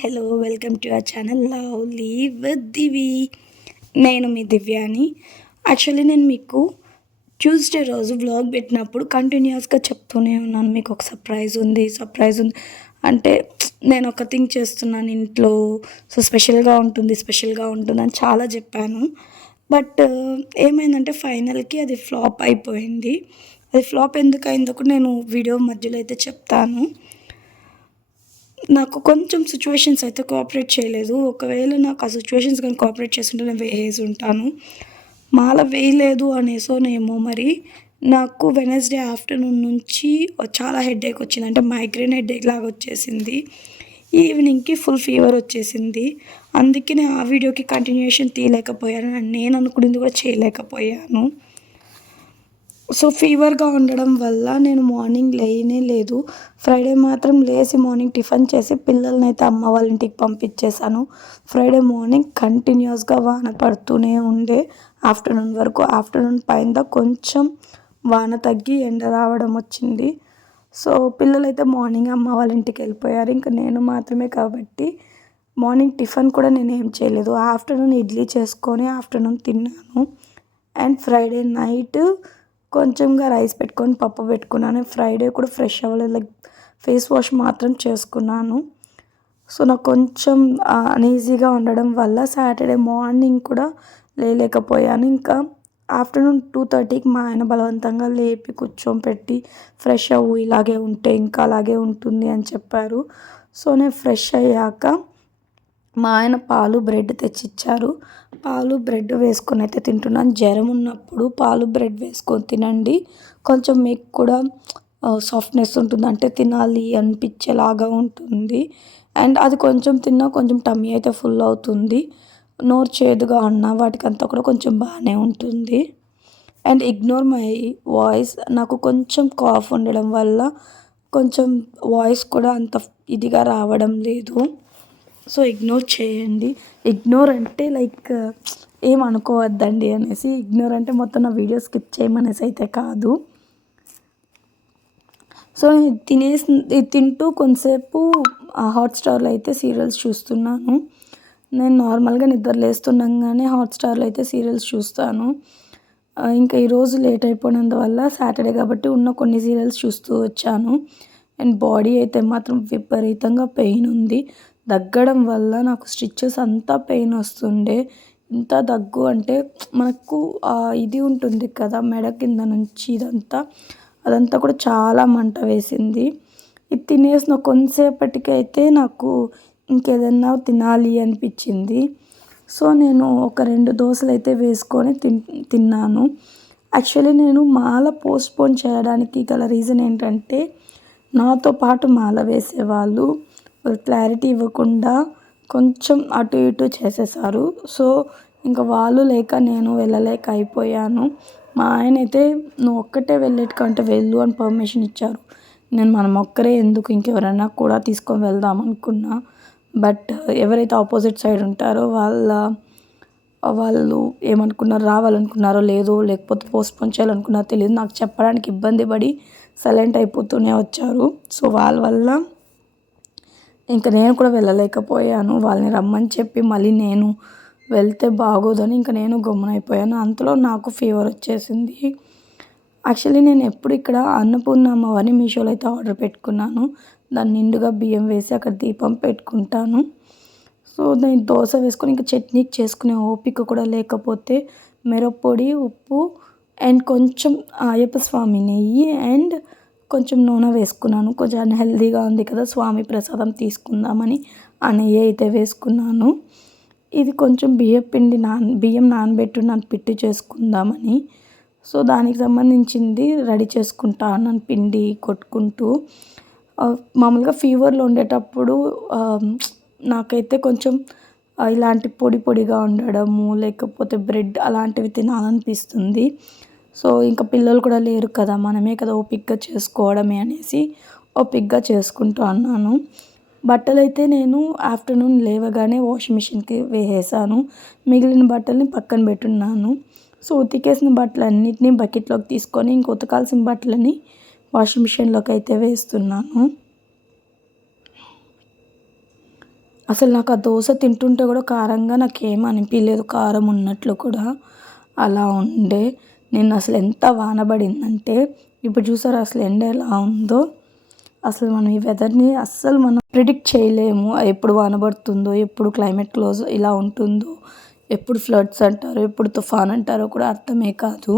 Hello welcome to our channel lovely with Divi. నేను మీ దివ్యాని. Actually నేను మీకు ట్యూస్డే రోజు వ్లాగ్ పెట్టినప్పుడు కంటిన్యూస్గా చెప్తూనే ఉన్నాను. మీకు ఒక సర్ప్రైజ్ ఉంది సర్ప్రైజ్ ఉంది. అంటే నేను ఒక థింగ్ చేస్తున్నాను ఇంట్లో. సో స్పెషల్గా ఉంటుంది స్పెషల్గా ఉంటుంది అని చాలా చెప్పాను. బట్ uh, ఏమైందంటే ఫైనల్కి అది ఫ్లాప్ అయిపోయింది. అది ఫ్లాప్ ఎందుకు అయిందో? కూడా నేను వీడియో మధ్యలో అయితే చెప్తాను. నాకు కొంచెం సిచ్యువేషన్స్ అయితే కోఆపరేట్ చేయలేదు. ఒకవేళ నాకు ఆ సిచ్యువేషన్స్ కానీ కోఆపరేట్ చేస్తుంటే నేను వేసి ఉంటాను. మాల వేయలేదు అనేసోనేమో మరి నాకు వెనస్డే ఆఫ్టర్నూన్ నుంచి చాలా హెడేక్ వచ్చింది. అంటే మైగ్రేన్ హెడేక్ లాగా వచ్చేసింది. ఈవినింగ్కి ఫుల్ ఫీవర్ వచ్చేసింది. అందుకే నేను ఆ వీడియోకి కంటిన్యూషన్ తీయలేకపోయాను. నేను అనుకున్నది కూడా చేయలేకపోయాను. సో ఫీవర్గా ఉండడం వల్ల నేను మార్నింగ్ లేనే లేదు. ఫ్రైడే మాత్రం లేచి మార్నింగ్ టిఫిన్ చేసి పిల్లల్ని అయితే అమ్మ వాళ్ళ ఇంటికి పంపించేశాను. ఫ్రైడే మార్నింగ్ కంటిన్యూస్గా వాన పడుతూనే ఉండే. ఆఫ్టర్నూన్ వరకు ఆఫ్టర్నూన్ పైన కొంచెం వాన తగ్గి ఎండ రావడం వచ్చింది. సో పిల్లలైతే మార్నింగ్ అమ్మ వాళ్ళ ఇంటికి వెళ్ళిపోయారు. ఇంకా నేను మాత్రమే కాబట్టి మార్నింగ్ టిఫిన్ కూడా నేను ఏం చేయలేదు. ఆఫ్టర్నూన్ ఇడ్లీ చేసుకొని ఆఫ్టర్నూన్ తిన్నాను. అండ్ ఫ్రైడే నైట్ కొంచెంగా రైస్ పెట్టుకొని పప్పు పెట్టుకున్నాను. ఫ్రైడే కూడా ఫ్రెష్ అవ్వలేదు. లైక్ ఫేస్ వాష్ మాత్రం చేసుకున్నాను. సో నాకు కొంచెం అన్ఈజీగా ఉండడం వల్ల సాటర్డే మార్నింగ్ కూడా లేలేకపోయాను ఇంకా ఆఫ్టర్నూన్ టూ థర్టీకి మా ఆయన బలవంతంగా లేపి కూర్చోపెట్టి ఫ్రెష్ అవ్వు ఇలాగే ఉంటే ఇంకా అలాగే ఉంటుంది అని చెప్పారు. సో నేను ఫ్రెష్ అయ్యాక మా ఆయన పాలు బ్రెడ్ తెచ్చిచ్చారు. పాలు బ్రెడ్ వేసుకొని అయితే తింటున్నాను. జ్వరం ఉన్నప్పుడు పాలు బ్రెడ్ వేసుకొని తినండి. కొంచెం మీకు కూడా సాఫ్ట్నెస్ ఉంటుంది. అంటే తినాలి అనిపించేలాగా ఉంటుంది. అండ్ అది కొంచెం తిన్నా కొంచెం టమ్మీ అయితే ఫుల్ అవుతుంది. నోరు చేదుగా అన్నా వాటికంతా కూడా కొంచెం బాగానే ఉంటుంది. అండ్ ఇగ్నోర్ మై వాయిస్ నాకు కొంచెం కాఫ్ ఉండడం వల్ల కొంచెం వాయిస్ కూడా అంత ఇదిగా రావడం లేదు. సో ఇగ్నోర్ చేయండి. ఇగ్నోర్ అంటే లైక్ ఏం అనుకోవద్దండి అనేసి ఇగ్నోర్ అంటే మొత్తం నా వీడియో స్కిప్ చేయమనేసి అయితే కాదు. సో తినేసి తింటూ కొంతసేపు హాట్స్టార్లో అయితే సీరియల్స్ చూస్తున్నాను. నేను నార్మల్గా నిద్ర లేస్తుండగానే హాట్స్టార్లో అయితే సీరియల్స్ చూస్తాను. ఇంకా ఈరోజు లేట్ అయిపోయినందువల్ల సాటర్డే కాబట్టి ఉన్న కొన్ని సీరియల్స్ చూస్తూ వచ్చాను. అండ్ బాడీ అయితే మాత్రం విపరీతంగా పెయిన్ ఉంది. దగ్గడం వల్ల నాకు స్టిచ్చెస్ అంతా పెయిన్ వస్తుండే. ఇంత దగ్గు అంటే మనకు ఇది ఉంటుంది కదా మెడ కింద నుంచి ఇదంతా. అదంతా కూడా చాలా మంట వేసింది. ఇది తినేసిన కొంతసేపటికి అయితే నాకు ఇంకేదన్నా తినాలి అనిపించింది. సో నేను ఒక రెండు దోశలు అయితే వేసుకొని తిన్ తిన్నాను. యాక్చువల్లీ నేను మాల పోస్ట్పోన్ చేయడానికి గల రీజన్ ఏంటంటే నాతో పాటు మాల వేసేవాళ్ళు. క్లారిటీ ఇవ్వకుండా కొంచెం అటు ఇటు చేసేసారు సో ఇంకా వాళ్ళు లేక నేను వెళ్ళలేక అయిపోయాను. మా ఆయన అయితే నువ్వు ఒక్కటే వెళ్ళేటకంటే వెళ్ళు అని పర్మిషన్ ఇచ్చారు. నేను మనం ఒక్కరే ఎందుకు ఇంకెవరైనా కూడా తీసుకొని వెళ్దాం అనుకున్నా. బట్ ఎవరైతే ఆపోజిట్ సైడ్ ఉంటారో వాళ్ళ వాళ్ళు ఏమనుకున్నారు రావాలనుకున్నారో లేదో లేకపోతే పోస్ట్పోన్ చేయాలనుకున్నారో తెలియదు. నాకు చెప్పడానికి ఇబ్బంది పడి సైలెంట్ అయిపోతూనే వచ్చారు. సో వాళ్ళ వల్ల ఇంకా నేను కూడా వెళ్ళలేకపోయాను. వాళ్ళని రమ్మని చెప్పి మళ్ళీ నేను వెళ్తే బాగోదని ఇంకా నేను గమ్మునైపోయాను. అంతలో నాకు ఫీవర్ వచ్చేసింది. యాక్చువల్లీ నేను ఎప్పుడు ఇక్కడ అన్నపూర్ణ అమ్మవారిని మీషోలో అయితే ఆర్డర్ పెట్టుకున్నాను. దాన్ని నిండుగా బియ్యం వేసి అక్కడ దీపం పెట్టుకుంటాను. సో దాన్ని దోశ వేసుకొని ఇంకా చట్నీకి చేసుకునే ఓపిక కూడా లేకపోతే మిరప్పొడి ఉప్పు అండ్ కొంచెం అయ్యప్ప స్వామి నెయ్యి అండ్ కొంచెం నూనె వేసుకున్నాను. కొంచెం అన్హెల్దీగా ఉంది కదా స్వామి ప్రసాదం తీసుకుందామని ఆ నెయ్యి అయితే వేసుకున్నాను. ఇది కొంచెం బియ్యం పిండి నాన్ బియ్యం నానబెట్టున్నాను పిట్టి చేసుకుందామని. సో దానికి సంబంధించింది రెడీ చేసుకుంటాను పిండి కొట్టుకుంటూ. మామూలుగా ఫీవర్లో ఉండేటప్పుడు నాకైతే కొంచెం ఇలాంటి పొడి పొడిగా ఉండడము లేకపోతే బ్రెడ్ అలాంటివి తినాలనిపిస్తుంది. సో ఇంకా పిల్లలు కూడా లేరు కదా మనమే కదా ఓపిక్గా చేసుకోవడమే అనేసి ఓపిక్గా చేసుకుంటూ అన్నాను. బట్టలు అయితే నేను ఆఫ్టర్నూన్ లేవగానే వాషింగ్ మిషన్కి వేసేసాను. మిగిలిన బట్టల్ని పక్కన పెట్టున్నాను. సో ఉతికేసిన బట్టలన్నిటిని బకెట్లోకి తీసుకొని ఇంక ఉతకాల్సిన బట్టలని వాషింగ్ మిషన్లోకి అయితే వేస్తున్నాను. అసలు నాకు ఆ దోశ తింటుంటే కూడా కారంగా నాకేం అనిపించలేదు కారం ఉన్నట్లు కూడా అలా ఉండే. నేను అసలు ఎంత వాన పడిందంటే ఇప్పుడు చూసారు అసలు ఎండ ఎలా ఉందో? అసలు మనం ఈ వెదర్ని అస్సలు మనం ప్రిడిక్ట్ చేయలేము. ఎప్పుడు వాన పడుతుందో ఎప్పుడు క్లైమేట్ క్లోజ్ ఇలా ఉంటుందో ఎప్పుడు ఫ్లడ్స్ అంటారో ఎప్పుడు తుఫాన్ అంటారో కూడా అర్థమే కాదు.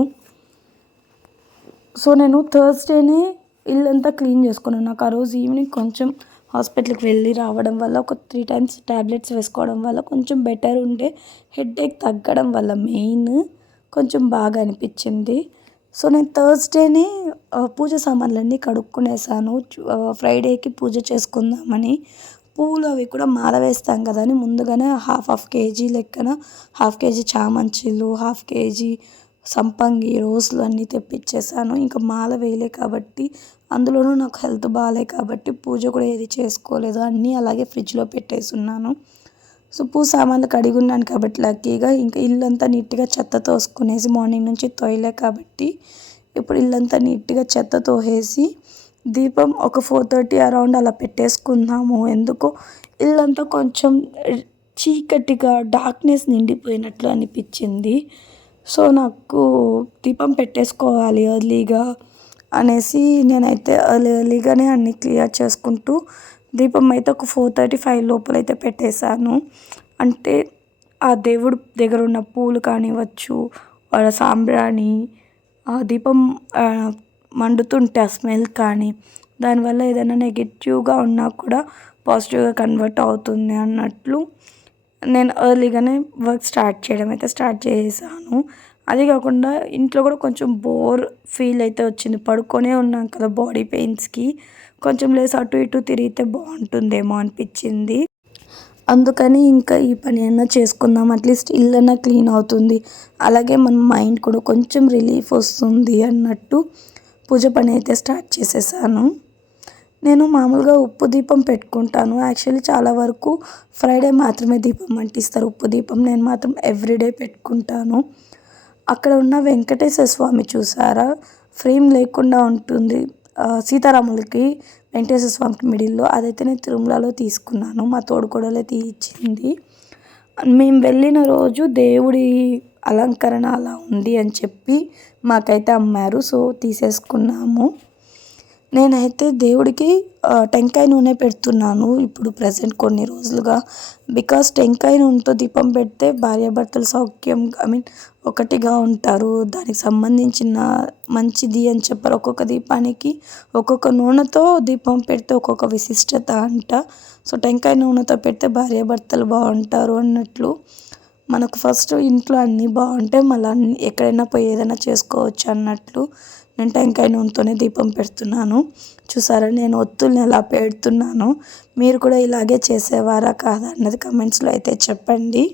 సో నేను థర్స్డేనే ఇల్లంతా క్లీన్ చేసుకున్నాను. నాకు ఆ రోజు ఈవినింగ్ కొంచెం హాస్పిటల్కి వెళ్ళి రావడం వల్ల ఒక త్రీ టైమ్స్ ట్యాబ్లెట్స్ వేసుకోవడం వల్ల కొంచెం బెటర్ ఉండే హెడేక్ తగ్గడం వల్ల మెయిన్ కొంచెం బాగా అనిపించింది. సో నేను థర్స్డేనే పూజ సామాన్లన్నీ కడుక్కునేసాను. ఫ్రైడేకి పూజ చేసుకుందామని. పూలు అవి కూడా మాల వేస్తాం కదా అని ముందుగానే హాఫ్ హాఫ్ కేజీ లెక్కన హాఫ్ కేజీ చామంచీలు హాఫ్ కేజీ సంపంగి రోజులు అన్నీ తెప్పించేసాను. ఇంకా మాల వేయలే కాబట్టి అందులోనూ నాకు హెల్త్ బాగాలే కాబట్టి పూజ కూడా ఏది చేసుకోలేదు. అన్నీ అలాగే ఫ్రిడ్జ్లో పెట్టేసి సుప్పు సో సామాన్లు కడిగి ఉన్నాను కాబట్టి లక్కీగా ఇంకా ఇల్లంతా నీట్గా చెత్త తోసుకునేసి మార్నింగ్ నుంచి తోయలే కాబట్టి ఇప్పుడు ఇల్లంతా నీట్గా చెత్త తోసేసి దీపం ఒక ఫోర్ థర్టీ అరౌండ్ అలా పెట్టేసుకుందాము. ఎందుకో ఇల్లంతా కొంచెం చీకటిగా డార్క్నెస్ నిండిపోయినట్లు అనిపించింది. సో నాకు దీపం పెట్టేసుకోవాలి ఎర్లీగా అనేసి నేనైతే ఎర్లీ ఎర్లీగానే అన్నీ క్లియర్ చేసుకుంటూ దీపం అయితే ఒక ఫోర్ థర్టీ ఫైవ్ లోపల అయితే పెట్టేశాను. అంటే ఆ దేవుడు దగ్గర ఉన్న పూలు కానివ్వచ్చు వాళ్ళ సాంబ్రాణి ఆ దీపం మండుతుంటే ఆ స్మెల్ కానీ దానివల్ల ఏదైనా నెగిటివ్గా ఉన్నా కూడా పాజిటివ్గా కన్వర్ట్ అవుతుంది అన్నట్లు నేను ఎర్లీగానే వర్క్ స్టార్ట్ చేయడం అయితే స్టార్ట్ చేసాను అది కాకుండా ఇంట్లో కూడా కొంచెం బోర్ ఫీల్ అయితే వచ్చింది. పడుకొనే ఉన్నాం కదా బాడీ పెయిన్స్కి. కొంచెం లేసి అటు ఇటు తిరిగితే బాగుంటుందేమో అనిపించింది. అందుకని ఇంకా ఈ పని అయినా చేసుకుందాం. అట్లీస్ట్ ఇల్లన్నా క్లీన్ అవుతుంది. అలాగే మన మైండ్ కూడా కొంచెం రిలీఫ్ వస్తుంది అన్నట్టు పూజ పని అయితే స్టార్ట్ చేసేసాను. నేను మామూలుగా ఉప్పు దీపం పెట్టుకుంటాను. యాక్చువల్లీ చాలా వరకు ఫ్రైడే మాత్రమే దీపం అంటిస్తారు. ఉప్పు దీపం నేను మాత్రం ఎవ్రీడే పెట్టుకుంటాను. అక్కడ ఉన్న వెంకటేశ్వర స్వామి చూసారా? ఫ్రేమ్ లేకుండా ఉంటుంది. సీతారాములకి వెంకటేశ్వర స్వామికి మిడిల్లో అదైతే నేను తిరుమలలో తీసుకున్నాను. మా తోడుకోడలే తీయించింది. మేము వెళ్ళిన రోజు దేవుడి అలంకరణ అలా ఉంది అని చెప్పి మాకైతే అమ్మారు. సో తీసేసుకున్నాము. నేనైతే దేవుడికి టెంకాయ నూనె పెడుతున్నాను ఇప్పుడు ప్రజెంట్ కొన్ని రోజులుగా. బికాస్ టెంకాయ నూనెతో దీపం పెడితే భార్యాభర్తల సౌఖ్యం ఐ మీన్ ఒకటిగా ఉంటారు. దానికి సంబంధించిన మంచిది అని చెప్పారు. ఒక్కొక్క దీపానికి ఒక్కొక్క నూనెతో దీపం పెడితే ఒక్కొక్క విశిష్టత అంట. సో టెంకాయ నూనెతో పెడితే భార్యాభర్తలు బాగుంటారు అన్నట్లు మనకు ఫస్ట్ ఇంట్లో అన్నీ బాగుంటే మళ్ళీ అన్ని ఎక్కడైనా పోయి ఏదైనా చేసుకోవచ్చు అన్నట్లు. నేను టెంకాయ నూనెతోనే దీపం పెడుతున్నాను. చూసారా నేను ఒత్తుల్ని ఎలా పెడుతున్నాను. మీరు కూడా ఇలాగే చేసేవారా కాదా అన్నది కమెంట్స్లో అయితే చెప్పండి.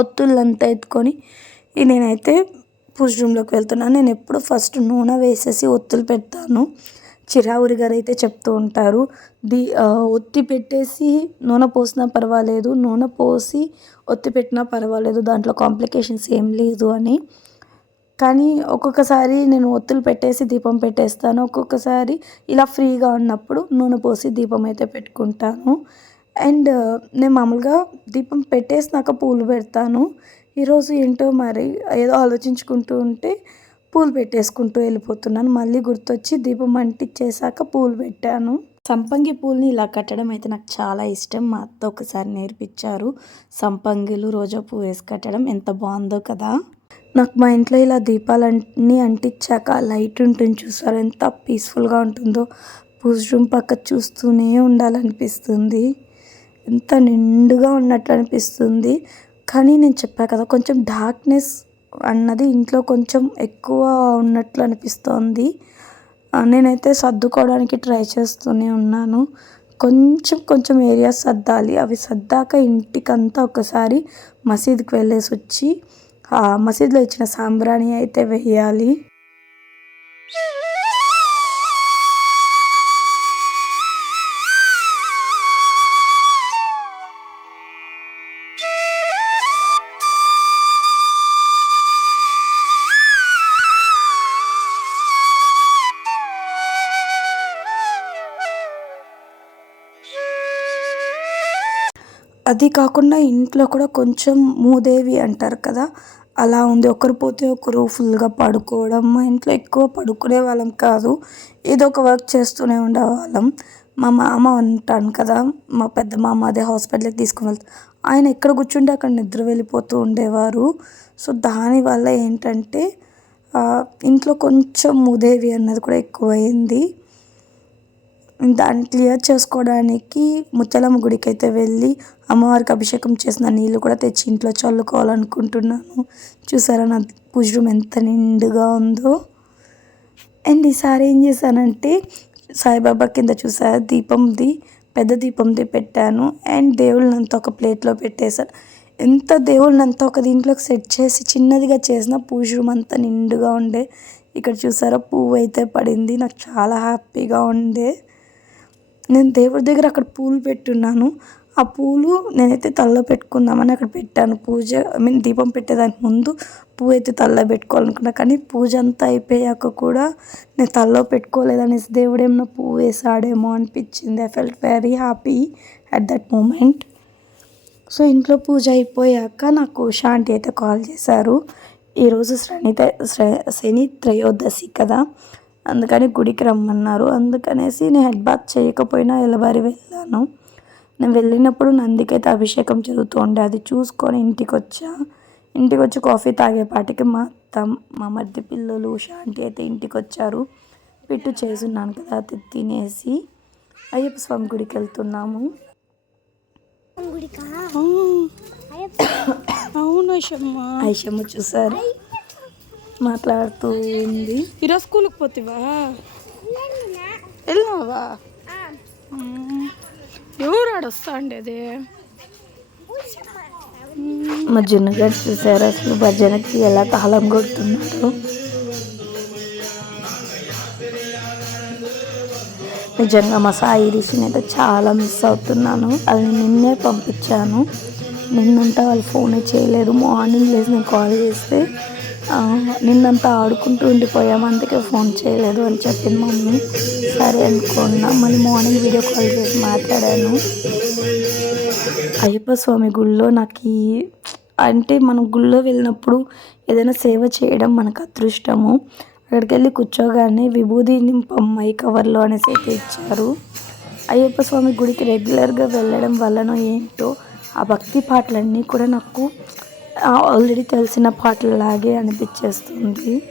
ఒత్తులంతా ఎత్తుకొని నేనైతే పూజ రూమ్లోకి వెళ్తున్నాను. నేను ఎప్పుడు ఫస్ట్ నూనె వేసేసి ఒత్తులు పెడతాను. చిరావురి గారు అయితే చెప్తూ ఉంటారు. ది ఒత్తి పెట్టేసి నూనె పోసినా పర్వాలేదు నూనె పోసి ఒత్తి పెట్టినా పర్వాలేదు దాంట్లో కాంప్లికేషన్స్ ఏం లేదు అని. కానీ ఒక్కొక్కసారి నేను ఒత్తులు పెట్టేసి దీపం పెట్టేస్తాను. ఒక్కొక్కసారి ఇలా ఫ్రీగా ఉన్నప్పుడు నూనె పోసి దీపం అయితే పెట్టుకుంటాను. అండ్ నేను మామూలుగా దీపం పెట్టేసినాక పూలు పెడతాను. ఈరోజు ఏంటో మరి ఏదో ఆలోచించుకుంటూ ఉంటే పూలు పెట్టేసుకుంటూ వెళ్ళిపోతున్నాను. మళ్ళీ గుర్తొచ్చి దీపం అంటించేసాక పూలు పెట్టాను. సంపంగి పూలని ఇలా కట్టడం అయితే నాకు చాలా ఇష్టం. మా అత్త ఒకసారి నేర్పించారు. సంపంగిలు రోజా పువ్వు వేసి కట్టడం ఎంత బాగుందో కదా. నాకు మా ఇంట్లో ఇలా దీపాలన్నీ అంటించాక లైట్ ఉంటుంది చూసారు? ఎంత పీస్ఫుల్గా ఉంటుందో. పూజ రూమ్ పక్క చూస్తూనే ఉండాలనిపిస్తుంది. ఎంత నిండుగా ఉన్నట్టు అనిపిస్తుంది. కానీ నేను చెప్పా కదా కొంచెం డార్క్నెస్ అన్నది ఇంట్లో కొంచెం ఎక్కువ ఉన్నట్లు అనిపిస్తోంది. నేనైతే సర్దుకోవడానికి ట్రై చేస్తూనే ఉన్నాను. కొంచెం కొంచెం ఏరియాస్ సర్దాలి. అవి సర్దాక ఇంటికంతా ఒకసారి మసీద్కి వెళ్ళేసి వచ్చి మసీద్లో ఇచ్చిన సాంబ్రాణి అయితే వేయాలి. అది కాకుండా ఇంట్లో కూడా కొంచెం మూదేవి అంటారు కదా అలా ఉంది. ఒకరు పోతే ఒకరు ఫుల్గా పడుకోవడం మా ఇంట్లో ఎక్కువ పడుకునే వాళ్ళం కాదు. ఏదో ఒక వర్క్ చేస్తూనే ఉండేవాళ్ళం. మా మామ ఉంటాను కదా మా పెద్ద మామ అదే హాస్పిటల్కి తీసుకుని వెళ్తాను ఆయన ఎక్కడ కూర్చుంటే అక్కడ నిద్ర వెళ్ళిపోతూ ఉండేవారు. సో దానివల్ల ఏంటంటే ఇంట్లో కొంచెం మూదేవి అన్నది కూడా ఎక్కువైంది. దాన్ని క్లియర్ చేసుకోవడానికి ముత్యాలమ్మ గుడికి అయితే వెళ్ళి అమ్మవారికి అభిషేకం చేసిన నీళ్ళు కూడా తెచ్చి ఇంట్లో చల్లుకోవాలనుకుంటున్నాను. చూసారా నా పూజ రూమ్ ఎంత నిండుగా ఉందో. అండ్ ఈసారి ఏం చేశానంటే సాయిబాబా కింద చూసారా దీపంది పెద్ద దీపంది పెట్టాను. అండ్ దేవుళ్ళనంతా ఒక ప్లేట్లో పెట్టేశాను ఎంత దేవుళ్ళనంతా ఒక దీంట్లోకి సెట్ చేసి చిన్నదిగా చేసిన పూజ రూమ్ అంతా నిండుగా ఉండే. ఇక్కడ చూసారా పువ్వు అయితే పడింది. నాకు చాలా హ్యాపీగా ఉండే. నేను దేవుడి దగ్గర అక్కడ పూలు పెట్టున్నాను. ఆ పూలు నేనైతే తలలో పెట్టుకుందామని అక్కడ పెట్టాను. పూజ ఐ మీన్ దీపం పెట్టేదానికి ముందు పువ్వు అయితే తలలో పెట్టుకోవాలనుకున్నా కానీ పూజ అంతా అయిపోయాక కూడా నేను తలలో పెట్టుకోలేదనేసి దేవుడు ఏమన్నా పువ్వు వేసాడేమో అనిపించింది. I felt very happy at that moment so ఇంట్లో పూజ అయిపోయాక నాకు శాంతి అయితే కాల్ చేశారు. ఈరోజు శని శని త్రయోదశి కదా. అందుకని గుడికి రమ్మన్నారు. అందుకనేసి నేను హెడ్ బాత్ చేయకపోయినా ఎలబారి వెళ్ళాను. నేను వెళ్ళినప్పుడు నందికైతే అభిషేకం జరుగుతూ ఉండే. అది చూసుకొని ఇంటికి వచ్చా ఇంటికి వచ్చి కాఫీ తాగేపాటికి మా తమ్ మా మధ్య పిల్లలు శాంతి అయితే ఇంటికి వచ్చారు పిట్టు చేసున్నాను కదా అది తినేసి అయ్యప్ప స్వామి గుడికి వెళ్తున్నాము. అవును ఐషమ్మ చూసారు? మాట్లాడుతూ ఉంది. ఈరోజు స్కూల్కి పోతివా? వెళ్ళినావా ఎవరు ఆడొస్తా అండి అది మా జున్నగారు చూసారు? అసలు భజనకి ఎలా తాళం కొడుతున్నారు? నిజంగా మా సాయి రిషిని అయితే చాలా మిస్ అవుతున్నాను. అది నిన్నే పంపించాను. నిన్నంతా వాళ్ళు ఫోనే చేయలేదు. మార్నింగ్ లేసి నేను కాల్ చేస్తే నిన్నంతా ఆడుకుంటూ ఉండిపోయాము అందుకే ఫోన్ చేయలేదు అని చెప్పింది మమ్మీ. సరే అనుకున్నా మళ్ళీ మార్నింగ్ వీడియో కాల్ చేసి మాట్లాడాను. అయ్యప్ప స్వామి గుళ్ళో నాకు అంటే మనం గుళ్ళో వెళ్ళినప్పుడు ఏదైనా సేవ చేయడం మనకు అదృష్టము. అక్కడికి వెళ్ళి కూర్చోగానే విభూది నింపమ్మాయి కవర్లో అనేసి అయితే ఇచ్చారు. అయ్యప్ప స్వామి గుడికి రెగ్యులర్గా వెళ్ళడం వలన ఏంటో ఆ భక్తి పాటలన్నీ కూడా నాకు ఆల్రెడీ తెలిసిన పాటలలాగే అనిపించేస్తుంది.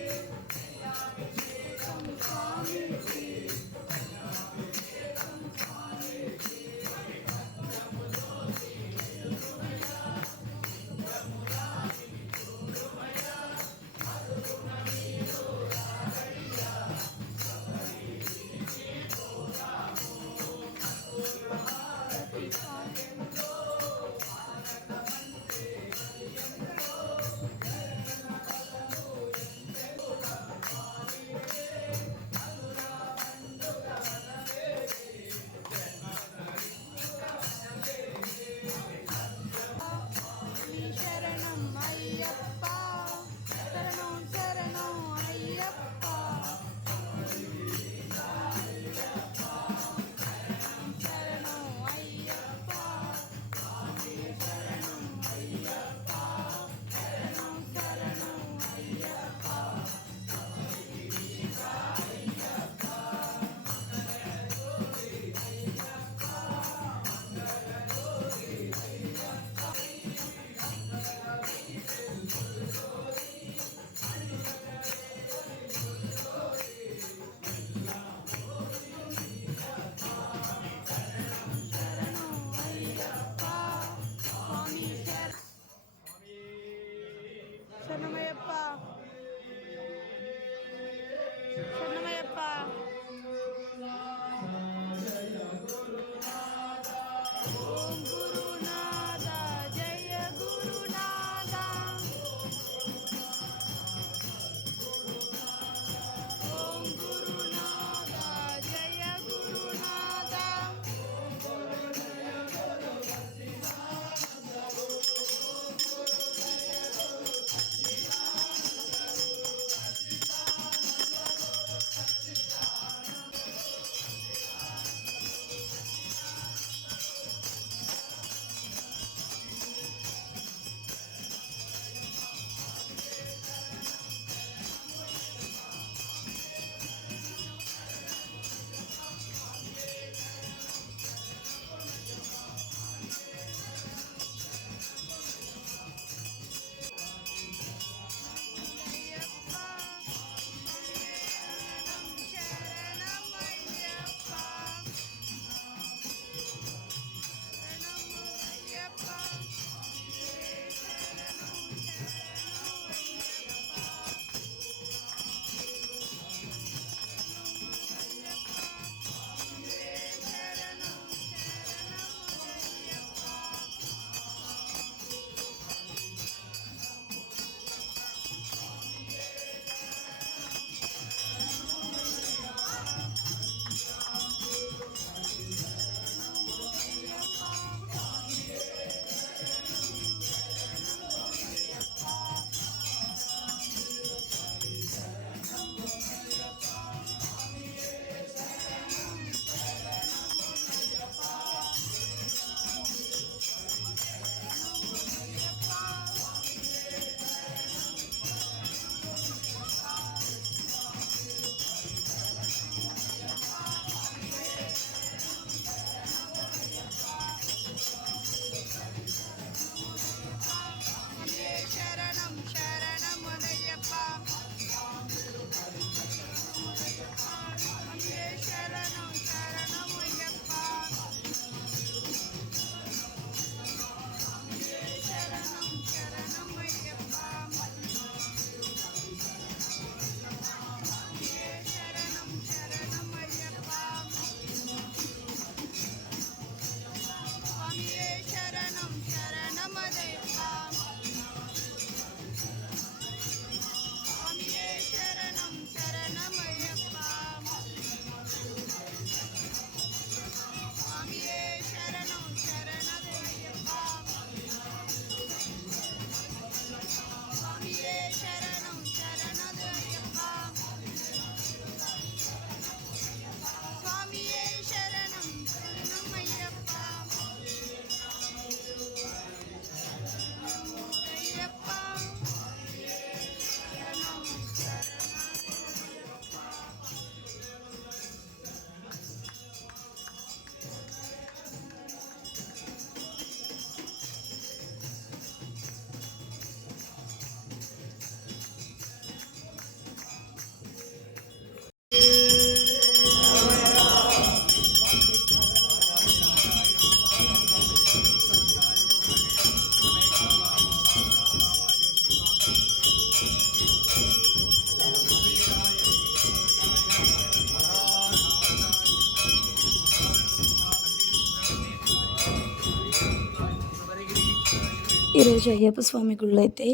ఈరోజు అయ్యప్ప స్వామి గుళ్ళు అయితే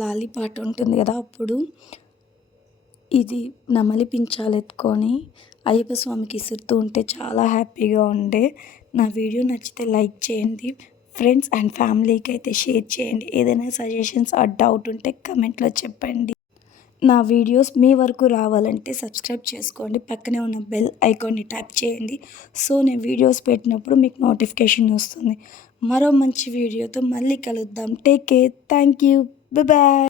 లాలి పాట ఉంటుంది కదా అప్పుడు ఇది నమలి పించాలు ఎత్తుకొని అయ్యప్ప స్వామికి ఇసురుతూ ఉంటే చాలా హ్యాపీగా ఉండే. నా వీడియో నచ్చితే లైక్ చేయండి ఫ్రెండ్స్ అండ్ ఫ్యామిలీకి అయితే షేర్ చేయండి. ఏదైనా సజెషన్స్ ఆ డౌట్ ఉంటే కమెంట్లో చెప్పండి. నా వీడియోస్ మీ వరకు రావాలంటే సబ్స్క్రైబ్ చేసుకోండి పక్కనే ఉన్న బెల్ ఐకాన్ని ట్యాప్ చేయండి. సో నేను వీడియోస్ పెట్టినప్పుడు మీకు నోటిఫికేషన్ వస్తుంది. మరో మంచి వీడియోతో మళ్ళీ కలుద్దాం. Take care thank you bye